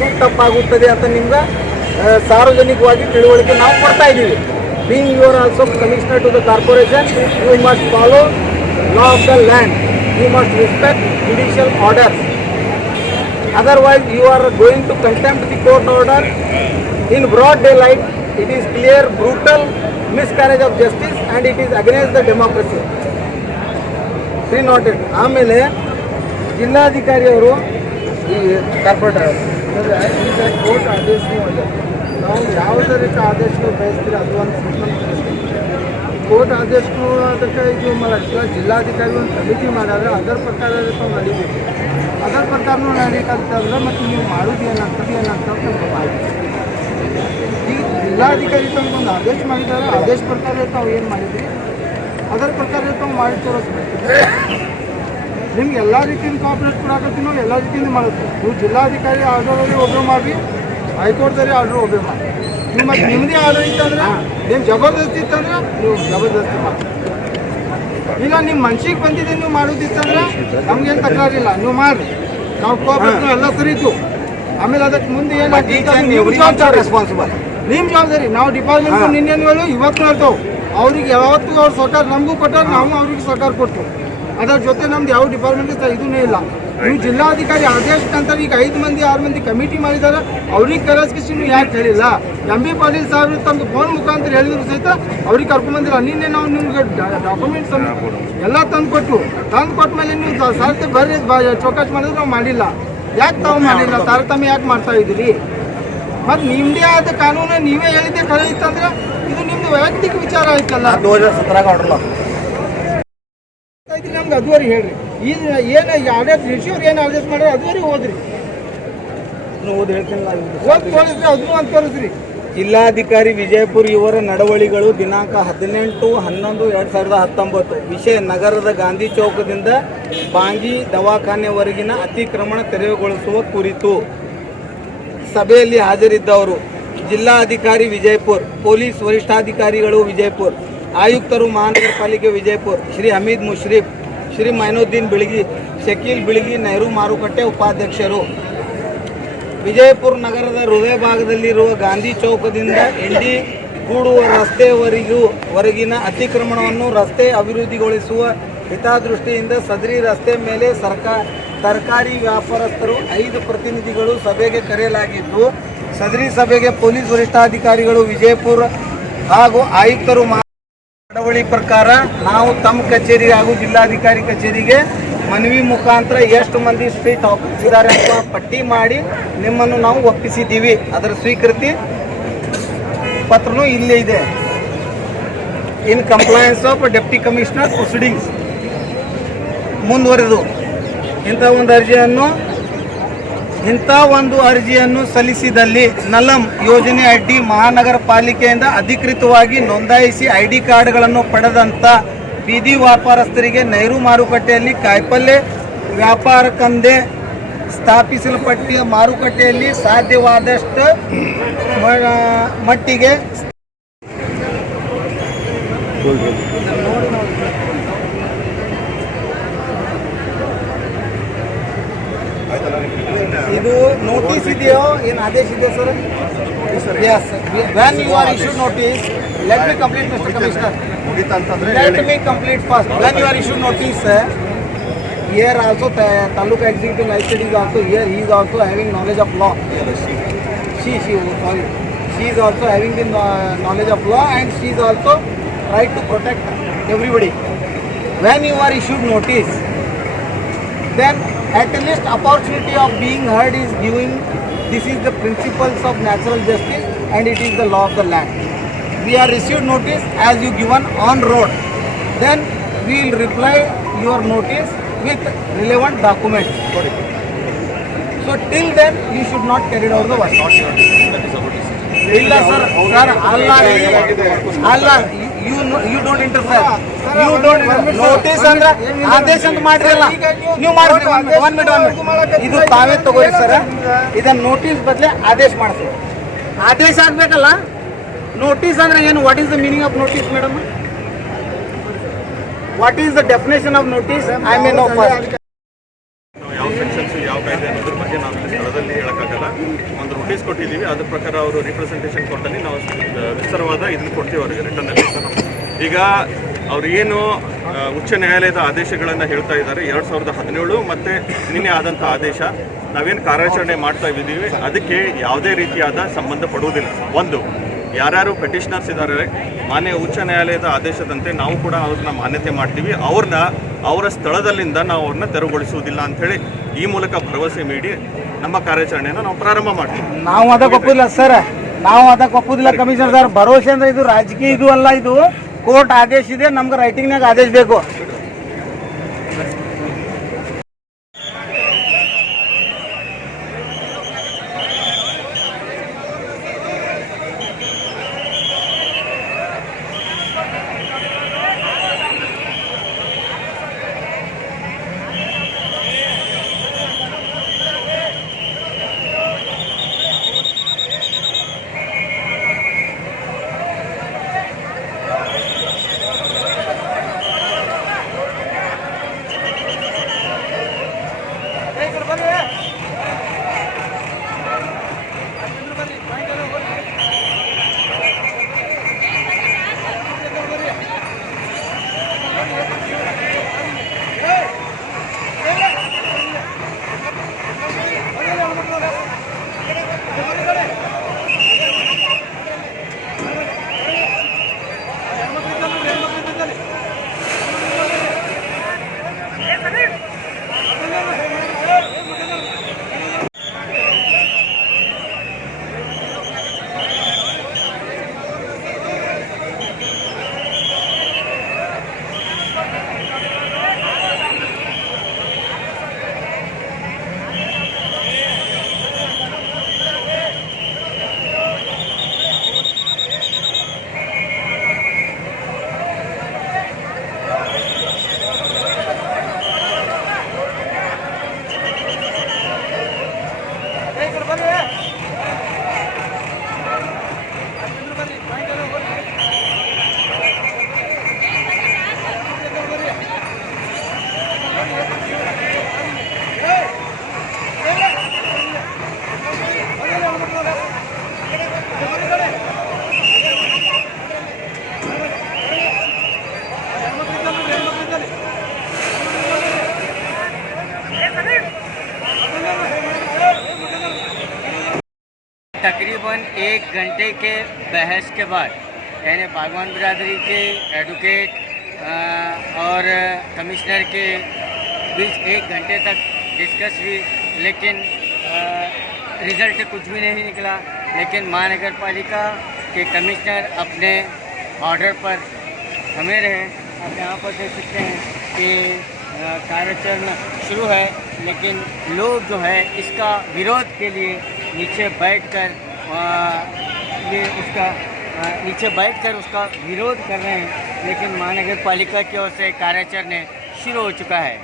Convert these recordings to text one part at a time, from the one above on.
ಮಾಡೋದು ತಪ್ಪಾಗುತ್ತದೆ ಅಂತ ನಿಮ್ಗೆ ಸಾರ್ವಜನಿಕವಾಗಿ ತಿಳುವಳಿಕೆ ನಾವು ಕೊಡ್ತಾ ಇದ್ದೀವಿ. Being you are also commissioner to the corporation, you must follow law of the land. You must respect judicial orders. Otherwise, you are going to contempt the court order in broad daylight. It is clear, brutal miscarriage of justice, and it is against the democracy. Free noted. ಆಮೇಲೆ ಜಿಲ್ಲಾಧಿಕಾರಿ ಅವರು ಈ corporate court ಆದೇಶ ನಾವು ಯಾವುದೇ ರೀತಿ ಆದೇಶಗಳು ಬಯಸ್ತೀರಿ ಅದು ಒಂದು ಕೋರ್ಟ್ ಆದೇಶನು ಅದಕ್ಕೆ ಇದು ಮಾಡಲ್ಲ. ಜಿಲ್ಲಾಧಿಕಾರಿ ಒಂದು ಕಮಿಟಿ ಮಾಡ್ಯಾರ, ಅದರ ಪ್ರಕಾರ ನಡೀಬೇಕು. ಅದರ ಪ್ರಕಾರನೂ ನಡೀಕಂತಂದ್ರೆ ಮತ್ತು ನೀವು ಮಾಡೋದು ಏನಂತ ಈಗ ಜಿಲ್ಲಾಧಿಕಾರಿ ತಮಗೊಂದು ಆದೇಶ ಮಾಡಿದ್ದಾರೆ, ಆದೇಶ ಪ್ರಕಾರ ತಾವು ಏನು ಮಾಡಿದ್ರಿ ಅದರ ಪ್ರಕಾರ ತಾವು ಮಾಡಿ ತೋರಿಸ್ಬೇಕು. ನಿಮ್ಗೆ ಎಲ್ಲ ರೀತಿಯಿಂದ ಕೋಆಪ್ರೇಟ್ ಕೊಡಾಕತ್ತೀವಿ, ನಾವು ಎಲ್ಲ ರೀತಿಯಿಂದ ಮಾಡುತ್ತೆ. ನೀವು ಜಿಲ್ಲಾಧಿಕಾರಿ ಆರ್ಡರ್ ಒಬ್ಬರು ಮಾಡಿ, ಹೈಕೋರ್ಟ್ದಲ್ಲಿ ಆರ್ಡರ್ ಒಬ್ಬರು ಮಾಡಿ. ನೀವು ಮತ್ತು ನಿಮ್ಮದೇ ಆರ್ಡರ್ ಇತ್ತಂದ್ರೆ ನಿಮ್ಮ ಜಬರ್ದಸ್ತಿ ಇತ್ತಂದ್ರೆ ನೀವು ಜಬರ್ದಸ್ತಿ ಮಾಡಿ. ಇಲ್ಲ ನಿಮ್ಮ ಮನ್ಸಿಗೆ ಬಂದಿದೆ ನೀವು ಮಾಡೋದಿತ್ತಂದ್ರೆ ನಮ್ಗೇನು ತಕರಾರಿಲ್ಲ, ನೀವು ಮಾಡಿ. ನಾವು ಕೋಆಪ್ರೇಟ್ ಎಲ್ಲ ಸರಿತು. ಆಮೇಲೆ ಅದಕ್ಕೆ ಮುಂದೆ ಏನಾಗ್ತದೆ ನಿಮ್ಮ ಜವಾಬ್ದಾರಿ, ರೆಸ್ಪಾನ್ಸಿಬಲ್ ನಿಮ್ಮ ಜವಾಬ್ದಾರಿ. ನಾವು ಡಿಪಾರ್ಟ್ಮೆಂಟ್ ನಿನ್ನೆಗಳು ಇವತ್ತು ಹೇಳ್ತಾವೆ. ಅವ್ರಿಗೆ ಯಾವತ್ತೂ ಅವ್ರ ಸರ್ಕಾರ ನಮಗೂ ಕೊಟ್ಟಾರೆ, ನಾವು ಅವ್ರಿಗೆ ಸರ್ಕಾರ ಕೊಟ್ಟು. ಅದರ ಜೊತೆ ನಮ್ದು ಯಾವ ಡಿಪಾರ್ಟ್ಮೆಂಟ್ ಇದೂ ಇಲ್ಲ. ನೀವು ಜಿಲ್ಲಾಧಿಕಾರಿ ಆದೇಶಕ್ಕಂತ ಈಗ 5 ಮಂದಿ 6 ಮಂದಿ ಕಮಿಟಿ ಮಾಡಿದ್ದಾರೆ, ಅವ್ರಿಗೆ ಕರೆಸ್ಕಿಸಿ ನೀವು ಯಾಕೆ ಹೇಳಿಲ್ಲ? ಎಂ ಬಿ ಪಾಟೀಲ್ ಸಾಹೇಬ್ರು ತಮ್ಮ ಫೋನ್ ಮುಖಾಂತರ ಹೇಳಿದ್ರು ಸಹಿತ ಅವ್ರಿಗೆ ಕರ್ಕೊಂಡ್ಬಂದಿಲ್ಲ. ನಿನ್ನೆ ನಾವು ನಿಮ್ಗೆ ಡಾಕ್ಯುಮೆಂಟ್ಸ್ ಎಲ್ಲ ತಂದು ಕೊಟ್ಟ ಮೇಲೆ ನೀವು ಸಾಧ್ಯ ಬರ್ರಿ ಚೌಕಾಶ್ ಮಾಡಿದ್ರೆ ನಾವು ಮಾಡಿಲ್ಲ. ಯಾಕೆ ತಾವು ಮಾಡಿಲ್ಲ? ತಾರತಮ್ಯ ಯಾಕೆ ಮಾಡ್ತಾ ಇದ್ದೀರಿ? ಮತ್ತು ನಿಮ್ಮದೇ ಆದ ಕಾನೂನು ನೀವೇ ಹೇಳಿದ್ದೆ ಖರೆ ಇತ್ತಂದ್ರೆ ಇದು ನಿಮ್ದು ವೈಯಕ್ತಿಕ ವಿಚಾರ ಆಯ್ತಲ್ಲ. 2017 ನಮ್ಗೆ ಅದುವರೆಗೆ ಹೇಳ್ರಿ. ಈಗ ಏನು ಆದೇಶ ರಿಷಿಯವ್ರು ಏನು ಆದೇಶ ಮಾಡ್ಯಾರ ಅದುವರೆಗೆ ಓದ್ರಿ, ಓದಿ ಹೇಳ್ತೀನಿ. ಓದಿ ತೋರಿಸ್ರಿ, ಅದನ್ನು ಅಂತ ತೋರಿಸ್ರಿ. ಜಿಲ್ಲಾಧಿಕಾರಿ ವಿಜಯಪುರ ಇವರ ನಡವಳಿಗಳು ದಿನಾಂಕ 18/11/2019. ವಿಷಯ ನಗರದ ಗಾಂಧಿ ಚೌಕದಿಂದ ಬಾಂಗಿ ದವಾಖಾನೆವರೆಗಿನ ಅತಿಕ್ರಮಣ ತೆರವುಗೊಳಿಸುವ ಕುರಿತು ಸಭೆಯಲ್ಲಿ ಹಾಜರಿದ್ದವರು ಜಿಲ್ಲಾಧಿಕಾರಿ ವಿಜಯಪುರ, ಪೊಲೀಸ್ ವರಿಷ್ಠಾಧಿಕಾರಿಗಳು ವಿಜಯಪುರ, ಆಯುಕ್ತರು ಮಹಾನಗರ ಪಾಲಿಕೆ ವಿಜಯಪುರ ಶ್ರೀ ಹಮೀದ್ ಮುಷ್ರಿಫ್, ಶ್ರೀ ಮೈನುದ್ದೀನ್ ಬಿಳಗಿ, ಶಕೀಲ್ ಬಿಳಗಿ, ನೆಹರು ಮಾರುಕಟ್ಟೆ ಉಪಾಧ್ಯಕ್ಷರು. ವಿಜಯಪುರ ನಗರದ ಹೃದಯ ಭಾಗದಲ್ಲಿರುವ ಗಾಂಧಿ ಚೌಕದಿಂದ ಎಂಡಿ ಕೂಡುವ ರಸ್ತೆವರೆಗಿನ ಅತಿಕ್ರಮಣವನ್ನು ರಸ್ತೆ ಅಭಿವೃದ್ಧಿಗೊಳಿಸುವ ಹಿತದೃಷ್ಟಿಯಿಂದ ಸದರಿ ರಸ್ತೆ ಮೇಲೆ ತರಕಾರಿ ವ್ಯಾಪಾರಸ್ಥರು 5 ಪ್ರತಿನಿಧಿಗಳು ಸಭೆಗೆ ಕರೆಯಲಾಗಿದ್ದು, ಸದರಿ ಸಭೆಗೆ ಪೊಲೀಸ್ ವರಿಷ್ಠಾಧಿಕಾರಿಗಳು ವಿಜಯಪುರ ಹಾಗೂ ಆಯುಕ್ತರು ನಡವಳಿ ಪ್ರಕಾರ ನಾವು ತಮ್ಮ ಕಚೇರಿ ಹಾಗೂ ಜಿಲ್ಲಾಧಿಕಾರಿ ಕಚೇರಿಗೆ ಮನವಿ ಮುಖಾಂತರ ಎಷ್ಟು ಮಂದಿ ಸ್ಟ್ರೀಟ್ ಹಾಕಿಸಿದ್ದಾರೆ ಅಂತ ಪಟ್ಟಿ ಮಾಡಿ ನಿಮ್ಮನ್ನು ನಾವು ಒಪ್ಪಿಸಿದ್ದೀವಿ. ಅದರ ಸ್ವೀಕೃತಿ ಪತ್ರನೂ ಇಲ್ಲೇ ಇದೆ. In compliance of deputy commissioner proceedings. ಮುಂದುವರೆದು ಇಂಥ ಒಂದು ಅರ್ಜಿಯನ್ನು ಸಲ್ಲಿಸಿದಲ್ಲಿ ನಲಂ ಯೋಜನೆ ಅಡ್ಡಿ ಮಹಾನಗರ ಪಾಲಿಕೆಯಿಂದ ಅಧಿಕೃತವಾಗಿ ನೋಂದಾಯಿಸಿ ID ಕಾರ್ಡ್ಗಳನ್ನು ಪಡೆದಂಥ ಬೀದಿ ವ್ಯಾಪಾರಸ್ಥರಿಗೆ ನೆಹರು ಮಾರುಕಟ್ಟೆಯಲ್ಲಿ ಕಾಯಿಪಲ್ಯ ವ್ಯಾಪಾರಕ್ಕಂದೇ ಸ್ಥಾಪಿಸಲ್ಪಟ್ಟ ಮಾರುಕಟ್ಟೆಯಲ್ಲಿ ಸಾಧ್ಯವಾದಷ್ಟು ಮಟ್ಟಿಗೆ ಇದು ನೋಟಿಸ್ ಇದೆಯೋ ಏನು ಆದೇಶ ಇದೆ sir? Yes. When you are issued notice, let me complete, Mr. Commissioner. Let me complete first. When you are issued notice, here also Taluka Executive Magistrate is also here. He is also having knowledge of law. She is also having the knowledge of law, and she is also right to protect everybody. When you are issued notice, then at least opportunity of being heard is given. This is the principles of natural justice, and it is the law of the land. We are issued notice as you given on road. Then we will reply your notice with relevant documents. So till then you should not carry out the work. Illa sir, Allah, you don't interfere. You don't notice ಅಂದ್ರೆ ಆದೇಶ ಅಂತ ಮಾಡಿರಲ್ಲ ನೀವು ಮಾಡಿದ್ರಿ. 1 minute ಇದು ತಾವೇ ತಗೋರಿ sir. ಇದನ್ನ ನೋಟಿಸ್ ಬದಲೇ ಆದೇಶ ಮಾಡಿಸ್ರಿ. ಆದೇಶ ಆಗ್ಬೇಕಲ್ಲ. ನೋಟಿಸ್ ಅಂದ್ರೆ ಏನು? What is the meaning of notice madam? What is the definition of notice? I may no first. ಯಾವ ಸೆಕ್ಷನ್ಸ್ ಯಾವ ಕಾಯ್ದೆ ಅನ್ನೋದ್ರ ಬಗ್ಗೆ ನಾವು ಸ್ಥಳದಲ್ಲಿ ಹೇಳಕ್ಕಾಗಲ್ಲ. ಸವಿಸ್ತರವಾದ ಇದನ್ನು ಕೊಡ್ತೀವಿ ಅವರಿಗೆ ರಿಟರ್ನಲ್ಲಿ. ಈಗ ಅವ್ರು ಏನು ಉಚ್ಚ ನ್ಯಾಯಾಲಯದ ಆದೇಶಗಳನ್ನು ಹೇಳ್ತಾ ಇದ್ದಾರೆ 2017 ಮತ್ತು ನಿನ್ನೆ ಆದಂಥ ಆದೇಶ, ನಾವೇನು ಕಾರ್ಯಾಚರಣೆ ಮಾಡ್ತಾ ಇದ್ದೀವಿ ಅದಕ್ಕೆ ಯಾವುದೇ ರೀತಿಯಾದ ಸಂಬಂಧ ಪಡುವುದಿಲ್ಲ. ಒಂದು, ಯಾರ್ಯಾರು ಪೆಟಿಷನರ್ಸ್ ಇದ್ದಾರೆ ಮಾನ್ಯ ಉಚ್ಚ ನ್ಯಾಯಾಲಯದ ಆದೇಶದಂತೆ ನಾವು ಕೂಡ ಅವ್ರನ್ನ ಮಾನ್ಯತೆ ಮಾಡ್ತೀವಿ, ಅವರ ಸ್ಥಳದಲ್ಲಿಂದ ನಾವು ಅವ್ರನ್ನ ತೆರವುಗೊಳಿಸುವುದಿಲ್ಲ ಅಂಥೇಳಿ ಈ ಮೂಲಕ ಭರವಸೆ ನೀಡಿ ನಮ್ಮ ಕಾರ್ಯಾಚರಣೆಯನ್ನು ನಾವು ಪ್ರಾರಂಭ ಮಾಡ್ತೀವಿ. ನಾವು ಅದಕ್ಕೆ ಒಪ್ಪುದಿಲ್ಲ ಸರ್, ನಾವು ಅದಕ್ಕೆ ಒಪ್ಪುದಿಲ್ಲ ಕಮಿಷನರ್ ಸರ್. ಭರವಸೆ ಅಂದ್ರೆ ಇದು ರಾಜಕೀಯ ಇದು ಅಲ್ಲ, ಇದು ಕೋರ್ಟ್ ಆದೇಶ ಇದೆ, ನಮ್ಗೆ ರೈಟಿಂಗ್ನಾಗ ಆದೇಶ ಬೇಕು. तकरीबन 1 घंटे के बहस के बाद यानी बागवान बिरादरी के एडवोकेट और कमिश्नर के बीच 1 घंटे तक डिस्कस हुई, लेकिन रिज़ल्ट कुछ भी नहीं निकला। लेकिन महानगर पालिका के कमिश्नर अपने ऑर्डर पर हमें रहे। आप यहाँ पर देख सकते हैं कि कार्याचरण शुरू है, लेकिन लोग जो है इसका विरोध के लिए नीचे बैठकर उसका विरोध कर रहे हैं। लेकिन महानगर पालिका की ओर से कार्याचरण शुरू हो चुका है।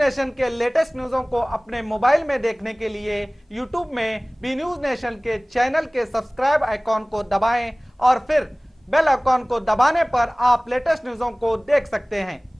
नेशन के लेटेस्ट न्यूज़ों को अपने मोबाइल में देखने के लिए यूट्यूब में बी न्यूज नेशन के चैनल के सब्सक्राइब आइकॉन को दबाएं और फिर बेल आइकॉन को दबाने पर आप लेटेस्ट न्यूज़ों को देख सकते हैं।